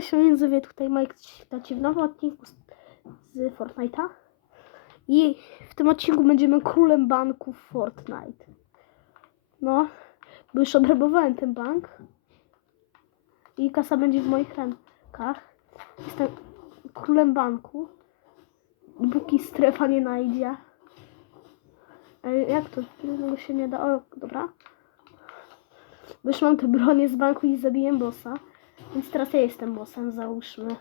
Siema, siema, tutaj Mike, w nowym odcinku z, z Fortnite'a. I w tym odcinku będziemy królem banku Fortnite. No, bo już obrabowałem ten bank. I kasa będzie w moich rękach. Jestem królem banku. Dopóki strefa nie najdzie. Ej, jak to? Tego się nie da. O, dobra. Bo już mam te bronie z banku i zabiję bossa. Więc teraz ja jestem bossem, załóżmy.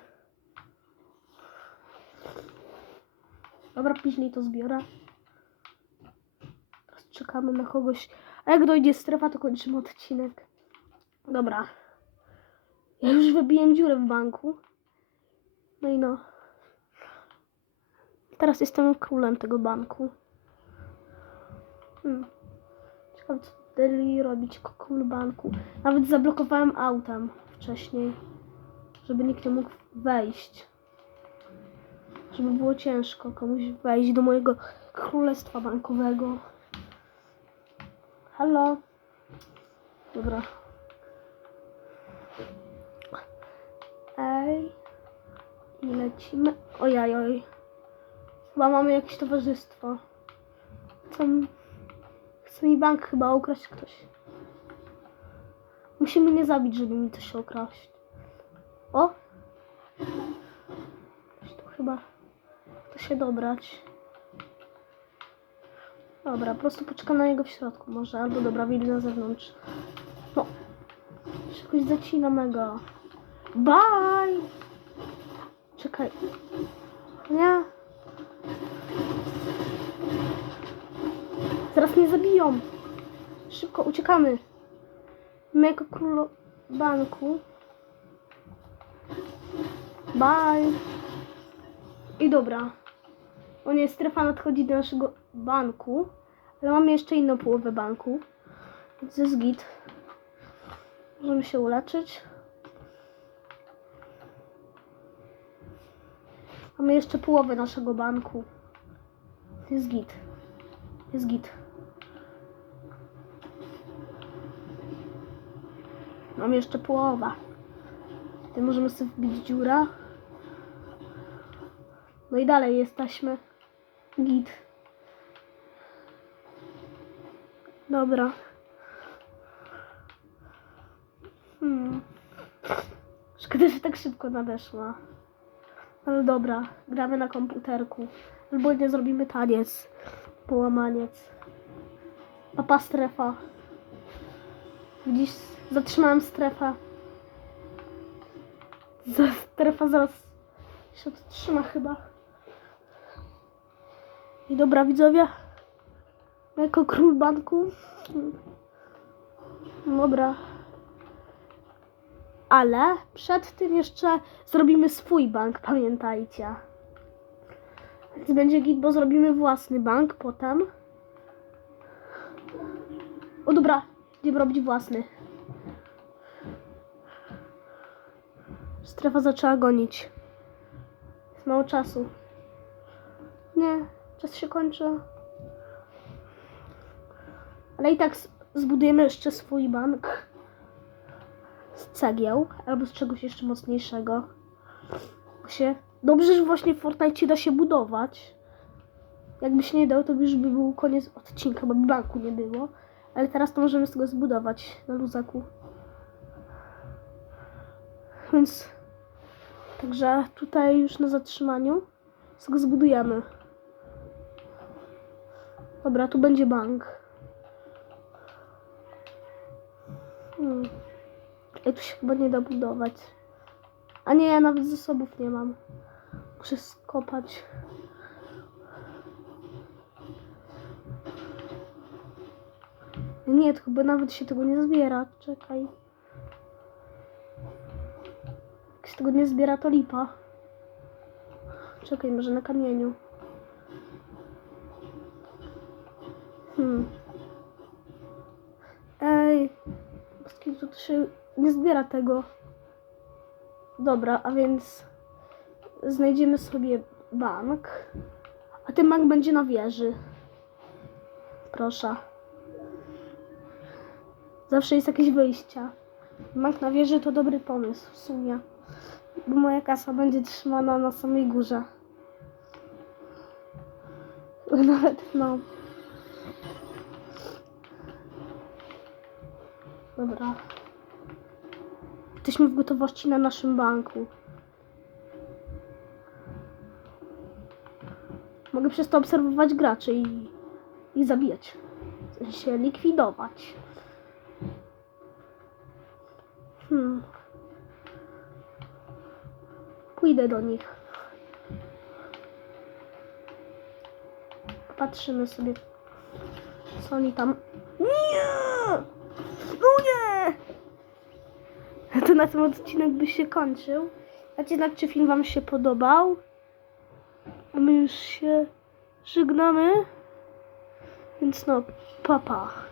Dobra, później to zbiorę. Teraz czekamy na kogoś. A jak dojdzie strefa, to kończymy odcinek. Dobra. Ja już wybiłem dziurę w banku. No i no. Teraz jestem królem tego banku. Hmm. Ciekawe co robić król banku. Nawet zablokowałem autem wcześniej, żeby nikt nie mógł wejść. Żeby było ciężko komuś wejść do mojego królestwa bankowego. Halo? Dobra. Ej. I lecimy. Ojaj, oj. Chyba mamy jakieś towarzystwo. Co? Chce mi bank chyba ukraść ktoś. Musimy mnie zabić, żeby mi coś okraść. O! Tu chyba chce się dobrać. Dobra, po prostu poczekam na niego w środku może, albo dobra, wyjdę na zewnątrz. No, jakoś zacina mega. Bye! Czekaj. Nie. Zaraz mnie zabiją. Szybko, uciekamy. My jako król banku. Bye. I dobra. O nie, strefa nadchodzi do naszego banku. Ale mamy jeszcze inną połowę banku. Więc jest git. Możemy się uleczyć. Mamy jeszcze połowę naszego banku. Jest git. Jest git. Mam jeszcze połowę. Tutaj możemy sobie wbić dziurę. No i dalej jesteśmy. Git. Dobra. Hmm. Szkoda, że tak szybko nadeszła. Ale dobra, gramy na komputerku. Albo nie zrobimy taniec. Połamaniec. Papa strefa. Widzisz, zatrzymałem strefę. Za strefa zaraz się odtrzyma chyba. I dobra widzowie. Jako król banku. Dobra. Ale przed tym jeszcze zrobimy swój bank, pamiętajcie. Więc będzie git, bo zrobimy własny bank potem. O dobra, będziemy robić własny. Strefa zaczęła gonić. Jest mało czasu. Nie, czas się kończy. Ale i tak zbudujemy jeszcze swój bank. Z cegieł albo z czegoś jeszcze mocniejszego. Się Dobrze, że właśnie w Fortnite da się budować. Jakbyś nie dał, to już by był koniec odcinka, bo by banku nie było. Ale teraz to możemy z tego zbudować na luzaku. Więc także tutaj już na zatrzymaniu tego zbudujemy. Dobra, tu będzie bank. Hmm. Ej, tu się chyba nie da budować. A nie, ja nawet zasobów nie mam. Muszę skopać. Nie, to chyba nawet się tego nie zbiera. Czekaj. Jak się tego nie zbiera, to lipa. Czekaj, może na kamieniu. Hmm. Ej, to to się nie zbiera tego. Dobra, a więc znajdziemy sobie bank. A ten bank będzie na wieży. Proszę. Zawsze jest jakieś wyjście. Bank na wieży to dobry pomysł w sumie. Bo moja kasa będzie trzymana na samej górze. Nawet no. Dobra. Jesteśmy w gotowości na naszym banku. Mogę przez to obserwować graczy i, i zabijać. W sensie likwidować. Hmm. Pójdę do nich. Patrzymy sobie, co oni tam. Nie! No nie! To na tym odcinek by się kończył. Dajcie znać, czy film Wam się podobał. A my już się żegnamy. Więc no, papa. Pa.